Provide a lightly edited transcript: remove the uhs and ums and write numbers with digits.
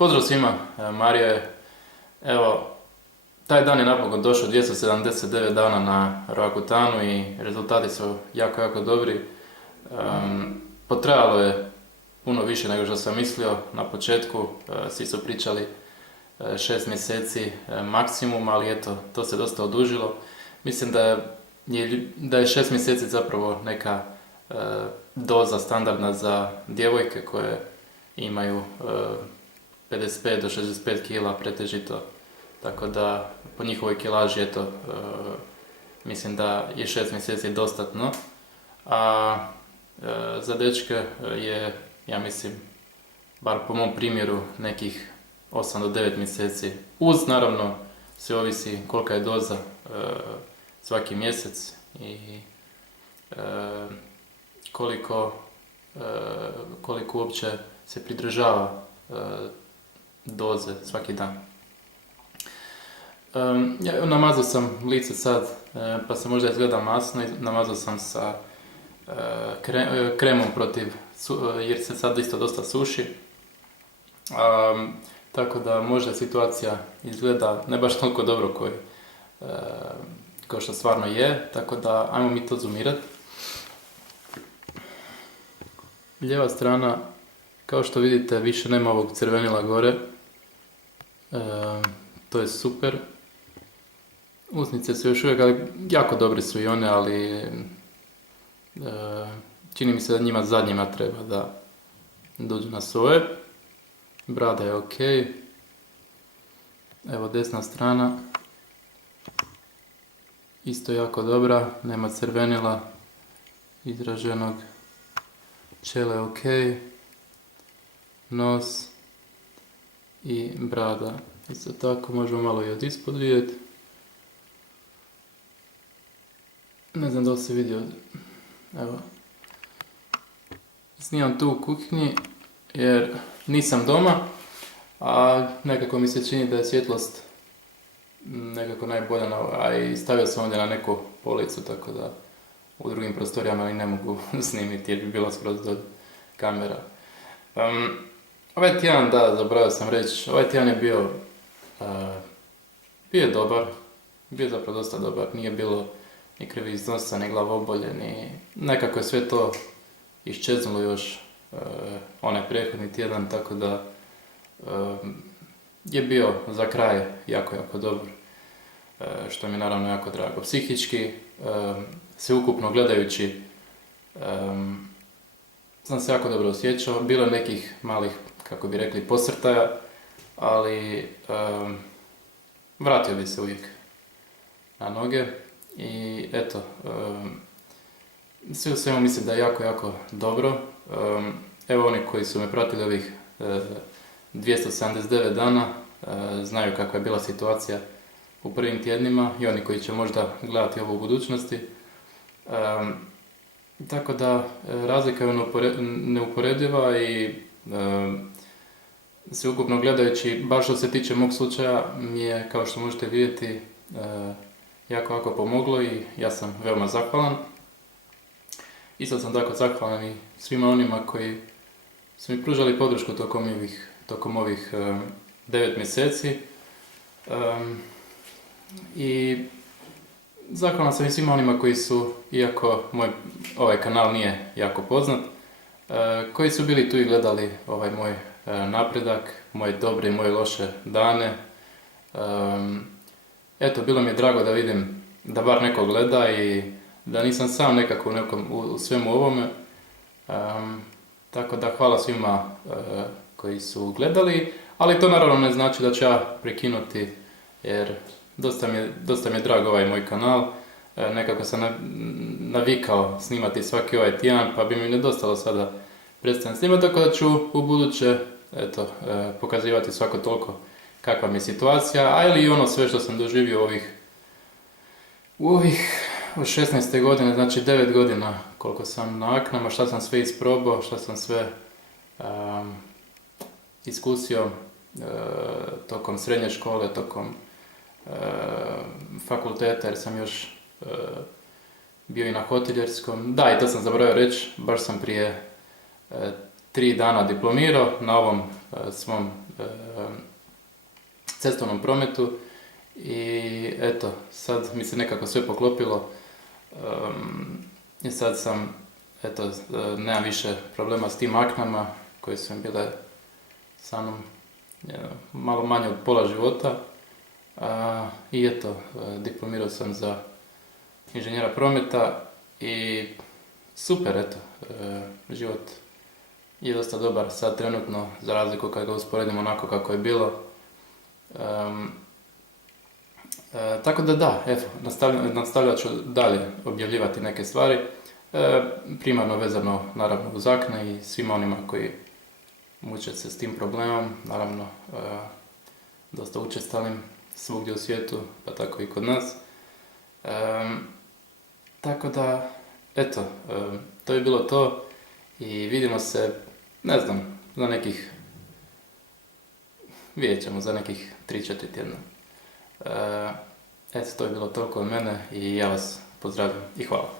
Pozdrav svima, Mario je, evo, taj dan je napokon došao, 279 dana na Roakutanu i rezultati su jako dobri. Potrajalo je puno više nego što sam mislio na početku, svi su pričali 6 mjeseci maksimum, ali eto, to se dosta odužilo. Mislim da je 6 mjeseci zapravo neka doza standardna za djevojke koje imaju 55 do 65 kila pretežito, tako da po njihovoj kilaži eto, mislim da je 6 mjeseci dostatno, a za dečke je, ja mislim, bar po mom primjeru, nekih 8 do 9 mjeseci. Uz, naravno, sve ovisi kolika je doza svaki mjesec i koliko uopće se pridržava doze svaki dan. Ja namazao sam lice sad, pa se možda izgleda masno, namazao sam sa kremom jer se sad isto dosta suši. Tako da možda situacija izgleda ne baš toliko dobro kao što stvarno je, tako da ajmo mi to zoomirati. Lijeva strana, kao što vidite, više nema ovog crvenila gore, to je super. Usnice su još uvijek, ali jako dobre su i one, ali čini mi se da njima zadnjima treba da dođu na svoje. Brada je ok. Evo desna strana, isto jako dobra, nema crvenila izraženog. Čelo je ok, nos i brada. Isto tako možemo malo i od ispod vidjeti. Ne znam da li se vidio. Evo. Snimam tu u kuhinji jer nisam doma, a nekako mi se čini da je svjetlost nekako najbolja, a i stavio sam ovdje na neku policu, tako da u drugim prostorijama i ne mogu snimiti jer bi bila skroz do kamera. Ovaj tjedan, da, zaboravio sam reći, ovaj tjedan je bio dobar, bio je zapravo dosta dobar, nije bilo ni krvi iz nosa, ni glavobolje, ni nekako je sve to iščeznulo još onaj prethodni tjedan, tako da je bio za kraj jako dobar, što mi je naravno jako drago. Psihički, sveukupno gledajući, sam se jako dobro osjećao, bilo je nekih malih, kako bi rekli, posrtaja, ali vratio bi se uvijek na noge i eto, sve u svemu mislim da je jako dobro. Evo oni koji su me pratili ovih 279 dana, znaju kakva je bila situacija u prvim tjednima i oni koji će možda gledati ovo u budućnosti. Tako da razlika je neuporediva i sveukupno gledajući, baš što se tiče mog slučaja, mi je, kao što možete vidjeti, jako pomoglo i ja sam veoma zahvalan. Isto sam tako zahvalan i svima onima koji su mi pružali podršku tokom ovih 9 mjeseci. I zahvalan sam i svima onima koji su, iako ovaj kanal nije jako poznat, koji su bili tu i gledali ovaj moj napredak, moje dobre i moje loše dane. Eto, bilo mi je drago da vidim da bar neko gleda i da nisam sam nekako u svemu ovome. Tako da hvala svima koji su gledali, ali to naravno ne znači da ću ja prekinuti, jer dosta mi je drago ovaj moj kanal. Nekako sam navikao snimati svaki ovaj tjedan, pa bi mi nedostalo sada predstavljati snimati, tako da ću u buduće pokazivati svako toliko kakva mi je situacija, a ili ono sve što sam doživio u ovih od 16. godine, znači 9 godina koliko sam na aknama, šta sam sve isprobao, šta sam sve iskusio tokom srednje škole, tokom fakulteta, jer sam još bio i na hoteljerskom. Da, i to sam zaboravio reći, baš sam prije 3 dana diplomirao na ovom svom cestovnom prometu i eto, sad mi se nekako sve poklopilo i sad sam, eto, nemam više problema s tim aknama koje su mi bile sa mnom malo manje od pola života i eto, diplomirao sam za inženjera prometa i super, eto, život je dosta dobar sad trenutno, za razliku kad ga usporedimo onako kako je bilo. Tako da, evo, nastavljat ću dalje objavljivati neke stvari, primarno vezano naravno uz akne i svima onima koji muče se s tim problemom, naravno dosta učestalim svugdje u svijetu, pa tako i kod nas. Tako da, eto, to je bilo to i vidimo se, ne znam, vidjet ćemo za nekih 3-4 tjedna. Eto, to je bilo toliko od mene i ja vas pozdravljam i hvala.